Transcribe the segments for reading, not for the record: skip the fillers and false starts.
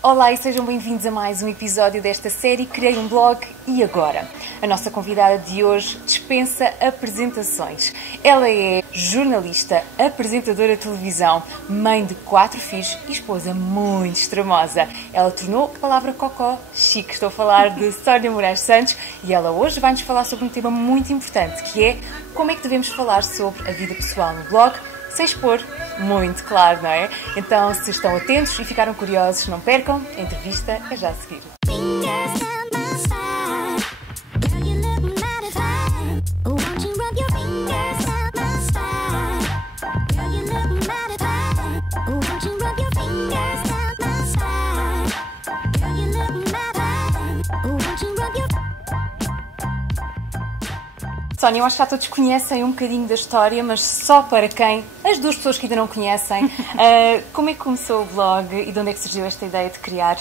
Olá e sejam bem-vindos a mais um episódio desta série Criei um Blog e Agora. A nossa convidada de hoje dispensa apresentações. Ela é jornalista, apresentadora de televisão, mãe de 4 filhos e esposa muito extremosa. Ela tornou a palavra cocó chique. Estou a falar de Sónia Moraes Santos e ela hoje vai-nos falar sobre um tema muito importante, que é como é que devemos falar sobre a vida pessoal no blog, sem expor muito, claro, não é? Então, se estão atentos e ficaram curiosos, não percam, a entrevista é já a seguir. Sónia, eu acho que já todos conhecem um bocadinho da história, mas só para quem, as duas pessoas que ainda não conhecem, como é que começou o blog e de onde é que surgiu esta ideia de criar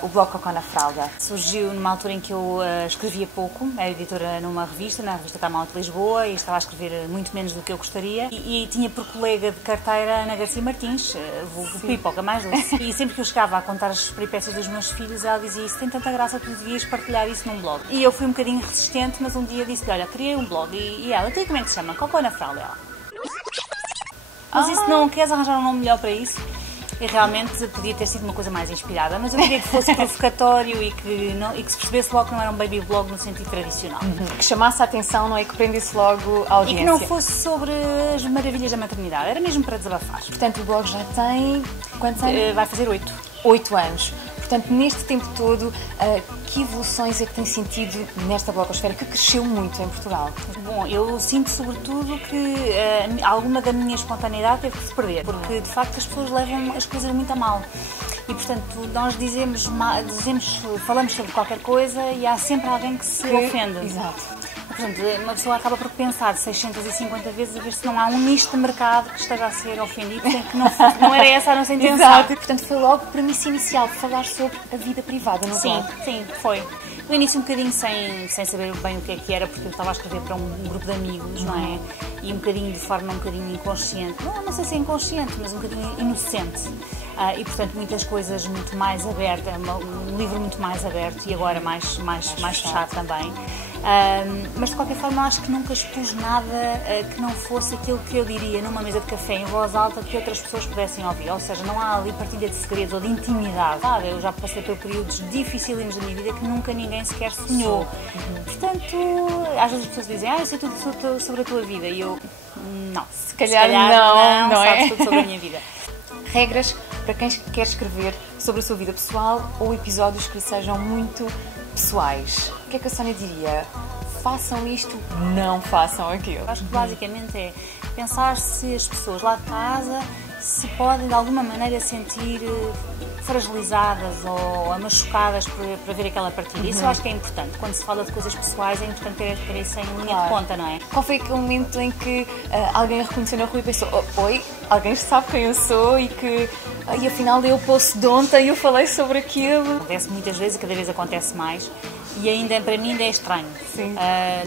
o blog Cocó na Fralda? Surgiu numa altura em que eu escrevia pouco, era editora na revista Tamal de Lisboa, e estava a escrever muito menos do que eu gostaria, e tinha por colega de carteira Ana Garcia Martins, o Pipoca mais doce, e sempre que eu chegava a contar as peripécias dos meus filhos, ela dizia: isso tem tanta graça, tu devias partilhar isso num blog. E eu fui um bocadinho resistente, mas um dia disse-lhe: olha, criei um blog. E ela: então como é que se chama? Cocó na Fralda. Ela: mas isso não queres arranjar um nome melhor para isso? E realmente podia ter sido uma coisa mais inspirada, mas eu queria que fosse provocatório e que se percebesse logo que não era um baby blog no sentido tradicional. Que chamasse a atenção, não é? Que prendesse logo a audiência. E que não fosse sobre as maravilhas da maternidade, era mesmo para desabafar. Portanto, o blog já tem quantos anos? Vai fazer 8. 8 anos. Portanto, neste tempo todo, que evoluções é que tem sentido nesta blogosfera que cresceu muito em Portugal? Bom, eu sinto sobretudo que alguma da minha espontaneidade teve que se perder, porque de facto as pessoas levam as coisas muito a mal. E portanto, nós falamos sobre qualquer coisa e há sempre alguém que se ofende. Exato. Portanto, uma pessoa acaba por pensar 650 vezes a ver se não há um nicho de mercado que esteja a ser ofendido, que não era essa a nossa intenção. Exato. Portanto, foi logo a premissa inicial de falar sobre a vida privada no blog. Sim, foi. No início um bocadinho sem saber bem o que era, porque eu estava a escrever para um grupo de amigos, não é? E um bocadinho de forma um bocadinho inconsciente. Não sei se é inconsciente, mas um bocadinho inocente. E portanto muitas coisas muito mais abertas, um livro muito mais aberto e agora mais fechado também. Mas de qualquer forma acho que nunca expus nada que não fosse aquilo que eu diria numa mesa de café em voz alta que outras pessoas pudessem ouvir, ou seja, não há ali partilha de segredos ou de intimidade. Eu já passei por períodos dificílimos da minha vida que nunca ninguém sequer sonhou. Portanto, às vezes as pessoas dizem: eu sei tudo sobre a tua vida, e eu: não, se calhar não sabes é? tudo sobre a minha vida. Regras para quem quer escrever sobre a sua vida pessoal ou episódios que lhe sejam muito pessoais. O que é que a Sónia diria? Façam isto, não façam aquilo. Acho que basicamente é pensar se as pessoas lá de casa se podem de alguma maneira sentir fragilizadas ou machucadas para ver aquela partilha. Isso eu acho que é importante. Quando se fala de coisas pessoais é importante ter isso em linha de conta, não é? Qual foi aquele momento em que alguém a reconheceu na rua e pensou: oi, alguém sabe quem eu sou e afinal eu posto de ontem e eu falei sobre aquilo? Acontece muitas vezes e cada vez acontece mais. E ainda, para mim, ainda é estranho. Sim.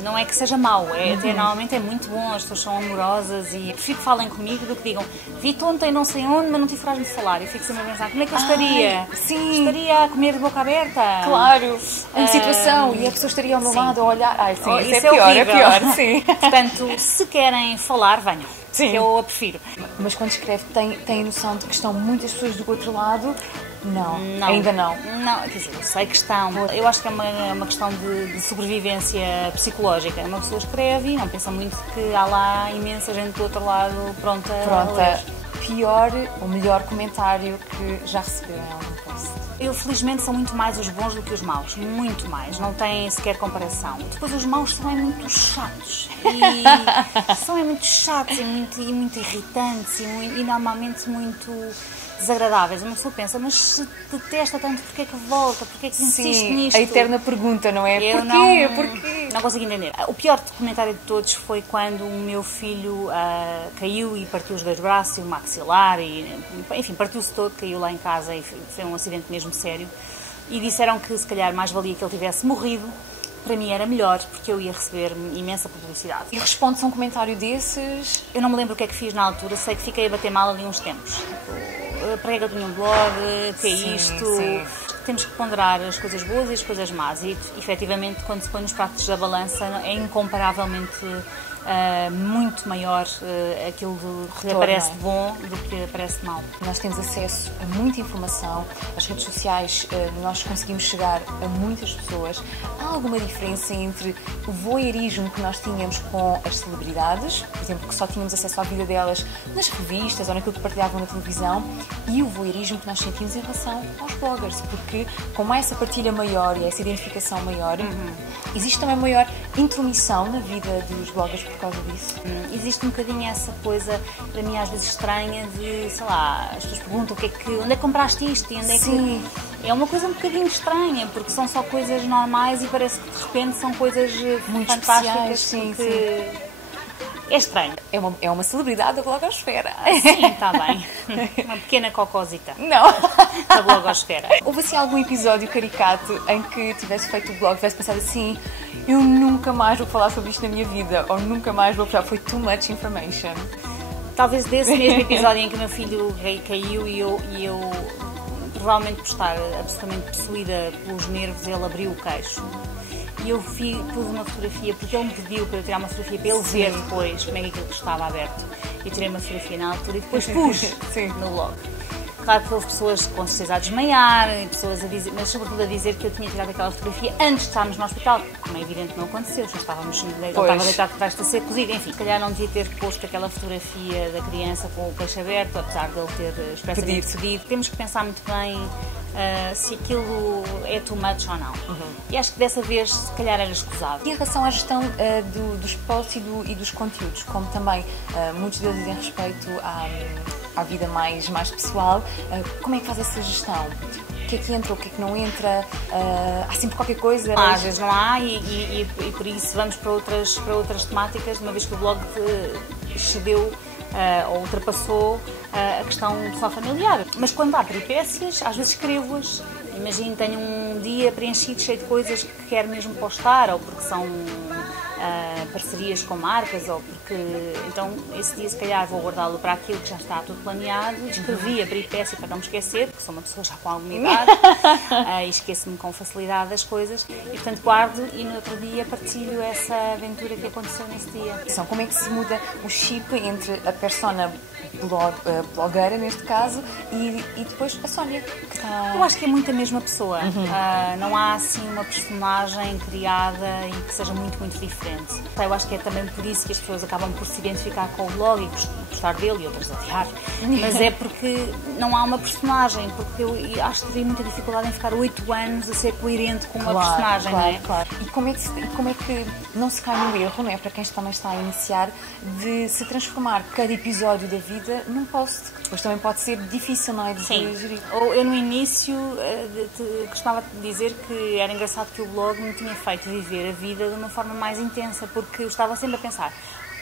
Não é que seja mau, até normalmente é muito bom, as pessoas são amorosas e prefiro que falem comigo do que digam: vi-te ontem não sei onde, mas não tive coragem de falar. E fico sempre a pensar: como é que eu estaria? Sim. Estaria a comer de boca aberta? Claro, em situação, e a pessoa estaria ao meu lado a olhar. Sim, isso é pior, pior, sim. Portanto, se querem falar, venham. Sim. Eu a prefiro. Mas quando escreve, tem a noção de que estão muitas pessoas do outro lado? Não, ainda não. Não, quer dizer, eu sei que estão. Eu acho que é uma questão de sobrevivência psicológica. Uma pessoa escreve e não pensa muito que há lá imensa gente do outro lado pronta. A ler. Pior ou melhor comentário que já recebeu em algum post? Eu, felizmente, são muito mais os bons do que os maus. Muito mais. Não tem sequer comparação. Depois, os maus são muito chatos. São muito chatos e muito irritantes e normalmente muito desagradáveis. Uma pessoa pensa: mas se detesta tanto, porquê é que volta? Porquê é que insiste nisto? A eterna pergunta, não é? Porquê? Não consigo entender. O pior comentário de todos foi quando o meu filho caiu e partiu os 2 braços e o maxilar enfim, partiu-se todo, caiu lá em casa e foi um acidente mesmo sério. E disseram que se calhar mais valia que ele tivesse morrido. Para mim era melhor, porque eu ia receber imensa publicidade. E responde-se a um comentário desses? Eu não me lembro o que é que fiz na altura, sei que fiquei a bater mal ali uns tempos. prega de um blog, o que é Sim, isto? sim. Temos que ponderar as coisas boas e as coisas más e, efetivamente, quando se põe nos pratos da balança, é incomparavelmente muito maior aquilo que Retorno, aparece não é? de bom do que aparece de mau. Nós temos acesso a muita informação, as redes sociais, nós conseguimos chegar a muitas pessoas. Há alguma diferença entre o voyeurismo que nós tínhamos com as celebridades, por exemplo, que só tínhamos acesso à vida delas nas revistas ou naquilo que partilhavam na televisão, e o voyeurismo que nós sentimos em relação aos bloggers? Porque, como há essa partilha maior e essa identificação maior, existe também maior intromissão na vida dos bloggers por causa disso? Existe um bocadinho essa coisa, para mim às vezes estranha, de, sei lá, as pessoas perguntam onde é que compraste isto e onde é que... Sim. É uma coisa um bocadinho estranha, porque são só coisas normais e parece que de repente são coisas Muito fantásticas. especiais, sim, porque... É estranho. É uma celebridade da blogosfera. Sim, está bem. Uma pequena cocosita Não. da blogosfera. Houve assim algum episódio caricato em que tivesse feito o blog, tivesse pensado assim, eu nunca mais vou falar sobre isto na minha vida, ou nunca mais vou puxar, foi too much information? Talvez desse mesmo episódio em que o meu filho caiu e eu provavelmente por estar absolutamente possuída pelos nervos, ele abriu o queixo. E eu pus uma fotografia, porque ele me pediu para eu tirar uma fotografia para ele ver depois como é que aquilo estava aberto. Eu tirei uma fotografia na altura e depois pus no blog. Claro que houve pessoas com certeza a desmaiar, e pessoas a dizer, mas sobretudo a dizer que eu tinha tirado aquela fotografia antes de estarmos no hospital, como é evidente não aconteceu, já estávamos, ele estava deitado por trás de ser cozido, enfim, se calhar não devia ter posto aquela fotografia da criança com o queixo aberto, apesar de ele ter expressamente pedido. Temos que pensar muito bem se aquilo é too much ou não. E acho que dessa vez, se calhar, era escusado. E em relação à gestão dos posts e dos conteúdos, como também muitos deles dizem respeito à vida mais pessoal, como é que faz essa gestão? O que é que entra, o que é que não entra? Há sempre qualquer coisa? Às vezes não há e por isso vamos para outras temáticas, uma vez que o blog excedeu ou ultrapassou a questão só familiar. Mas quando há peripécias, às vezes escrevo-as. Imagino, tenho um dia preenchido cheio de coisas que quero mesmo postar, ou porque são parcerias com marcas, ou porque... Então, esse dia, se calhar, vou guardá-lo para aquilo que já está tudo planeado. Escrevi a peripécia para não me esquecer, porque sou uma pessoa já com alguma idade e esqueço-me com facilidade das coisas. E, portanto, guardo e no outro dia partilho essa aventura que aconteceu nesse dia. Como é que se muda o chip entre a persona blogueira, neste caso, e depois a Sónia, que está... Eu acho que é muito a mesma pessoa. Não há, assim, uma personagem criada e que seja muito, muito diferente. Eu acho que é também por isso que as pessoas acabam por se identificar com o blog e gostar dele e outras odiar. Mas é porque não há uma personagem, porque eu acho que teria muita dificuldade em ficar 8 anos a ser coerente com uma personagem, não é? Claro. E como é que não se cai no erro, não é? Para quem também está a iniciar, de se transformar cada episódio da vida num post, que depois também pode ser difícil, não é? De gerir. Eu no início costumava dizer que era engraçado que o blog me tinha feito viver a vida de uma forma mais intensa, porque eu estava sempre a pensar,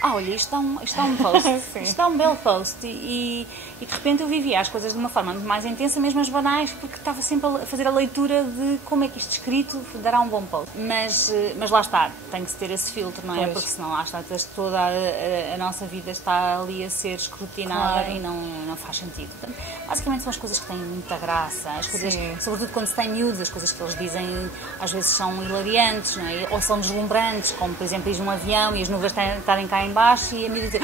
olha, isto é um post, isto é um belo post, e de repente eu vivia as coisas de uma forma muito mais intensa, mesmo as banais, porque estava sempre a fazer a leitura de como é que isto escrito dará um bom post. Mas lá está, tem que se ter esse filtro, não é? Porque senão lá está, toda a nossa vida está ali a ser escrutinada e não faz sentido. Portanto, basicamente são as coisas que têm muita graça, as coisas, sobretudo quando se tem miúdos, as coisas que eles dizem às vezes são hilariantes, não é? Ou são deslumbrantes, como por exemplo ir num avião e as nuvens estarem cá em baixo e a miúda dizer,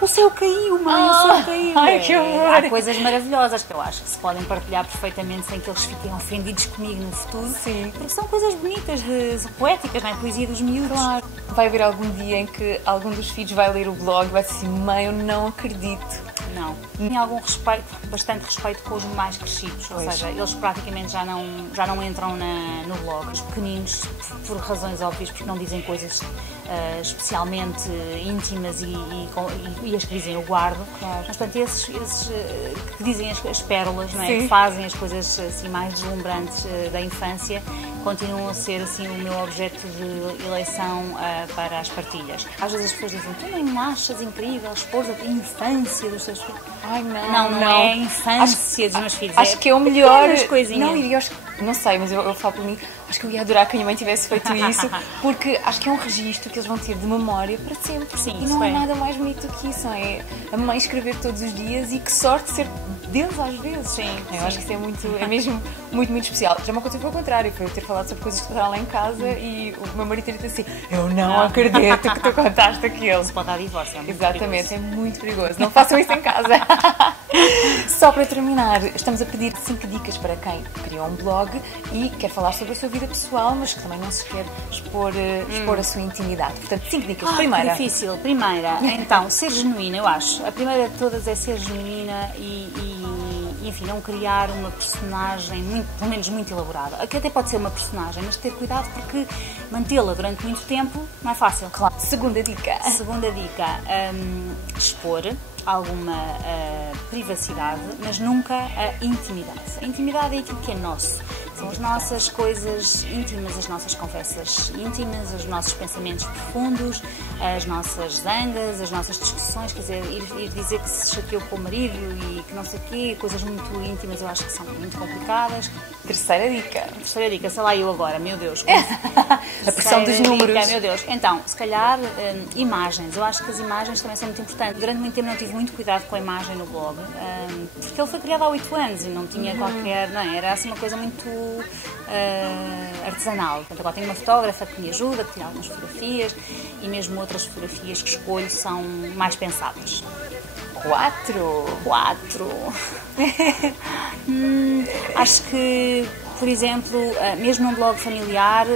o céu caiu, mãe, o céu caiu. Ai, que horror. Há coisas maravilhosas que eu acho que se podem partilhar perfeitamente sem que eles fiquem ofendidos comigo no futuro. Porque são coisas bonitas, poéticas, não é? Poesia dos miúdos. Claro. Vai haver algum dia em que algum dos filhos vai ler o blog e vai dizer assim, mãe, eu não acredito. Não. Tem algum respeito, bastante respeito com os mais crescidos, ou seja, eles praticamente já não entram no blog. Os pequeninos, por razões óbvias, porque não dizem coisas especialmente íntimas e as que dizem eu guardo. Claro. Mas, portanto, esses que dizem as pérolas, não é? Que fazem as coisas assim mais deslumbrantes da infância, continuam a ser assim o meu objeto de eleição para as partilhas. Às vezes as pessoas dizem, tu nem me achas incrível expor a infância dos teus filhos? Ai, Não é a infância dos meus filhos. Acho que é o melhor. Coisinhas. Não, eu acho, não sei, mas eu falo por mim, acho que eu ia adorar que a minha mãe tivesse feito isso, porque acho que é um registro que eles vão ter de memória para sempre. Sim, e não há nada mais bonito do que isso, não é? A mãe escrever todos os dias e que sorte ser deles às vezes. Sim, eu acho que isso é mesmo muito especial. Já me aconteceu foi o contrário, foi eu ter falado sobre coisas que estavam lá em casa e o meu marido ter dito assim: eu não acredito que tu contaste aquilo. Pode dar divórcio, é muito Exatamente, perigoso. é muito perigoso. Não façam isso em casa. Só para terminar, estamos a pedir 5 dicas para quem criou um blog e quer falar sobre a sua vida pessoal, mas que também não se quer expor a sua intimidade. Portanto, 5 dicas. Primeira. Que difícil. Primeira, então, ser genuína, eu acho. A primeira de todas é ser genuína enfim, não criar uma personagem, pelo menos muito elaborada. Que até pode ser uma personagem, mas ter cuidado porque mantê-la durante muito tempo não é fácil. Claro. Segunda dica, expor alguma privacidade, mas nunca a intimidade. A intimidade é aquilo que é nosso. São as nossas coisas íntimas, as nossas conversas íntimas, os nossos pensamentos profundos, as nossas zangas, as nossas discussões, quer dizer, ir dizer que se chateou com o marido e que não sei o quê, coisas muito íntimas eu acho que são muito complicadas. Terceira dica, sei lá eu agora, meu Deus. A pressão dos números. Meu Deus. Então, se calhar, imagens. Eu acho que as imagens também são muito importantes. Durante muito tempo não tive muito cuidado com a imagem no blog, porque ele foi criado há 8 anos e não tinha qualquer... Não, era assim uma coisa muito artesanal. Portanto, agora tenho uma fotógrafa que me ajuda, que tira algumas fotografias e mesmo outras fotografias que escolho são mais pensadas. 4. Acho que, por exemplo, mesmo num blog familiar,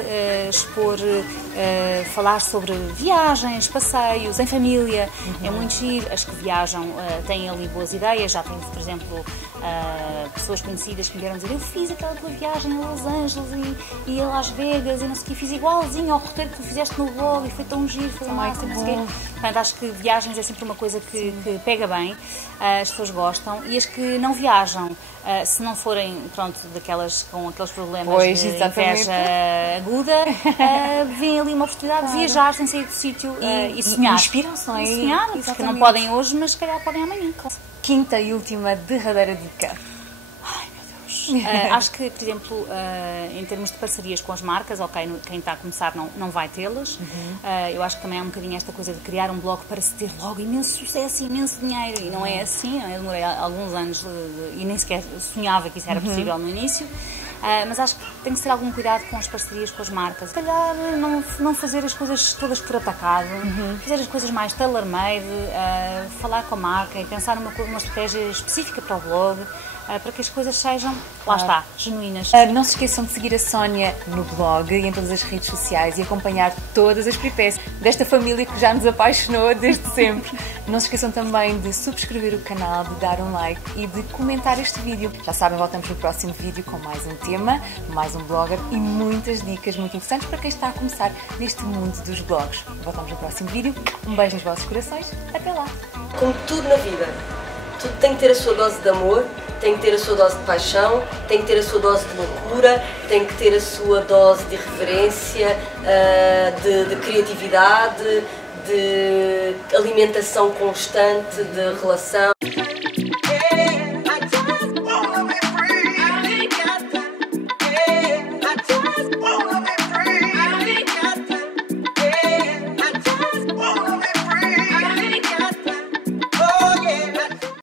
falar sobre viagens, passeios, em família, é muito giro. As que viajam têm ali boas ideias. Já tenho, por exemplo, pessoas conhecidas que me vieram dizer: eu fiz aquela tua viagem a Los Angeles e a Las Vegas e não sei o que, fiz igualzinho ao roteiro que tu fizeste no blog e foi tão giro, foi massa, não sei o quê. Portanto, acho que viagens é sempre uma coisa que pega bem, as pessoas gostam, e as que não viajam, se não forem, daquelas com aqueles problemas de inveja aguda, veem ali uma oportunidade de viajar sem sair do sítio e sonhar. Inspiram-se, não é? E sonhar, porque não podem hoje, mas se calhar podem amanhã. Quinta e última derradeira dica. Acho que, por exemplo, em termos de parcerias com as marcas, quem está a começar não vai tê-las. Eu acho que também há um bocadinho esta coisa de criar um blog para se ter logo imenso sucesso e imenso dinheiro. E não é assim. Eu demorei alguns anos e nem sequer sonhava que isso era possível no início. Mas acho que tem que ter algum cuidado com as parcerias com as marcas. Se calhar não fazer as coisas todas por atacado, fazer as coisas mais tailor-made, falar com a marca e pensar numa estratégia específica para o blog, para que as coisas sejam, lá está, genuínas. Não se esqueçam de seguir a Sónia no blog e em todas as redes sociais e acompanhar todas as peripécias desta família que já nos apaixonou desde sempre. Não se esqueçam também de subscrever o canal, de dar um like e de comentar este vídeo. Já sabem, voltamos no próximo vídeo com mais um tema, mais um blogger e muitas dicas muito interessantes para quem está a começar neste mundo dos blogs. Voltamos no próximo vídeo. Um beijo nos vossos corações. Até lá! Como tudo na vida, tudo tem que ter a sua dose de amor, tem que ter a sua dose de paixão, tem que ter a sua dose de loucura, tem que ter a sua dose de irreverência, de criatividade, de alimentação constante, de relação.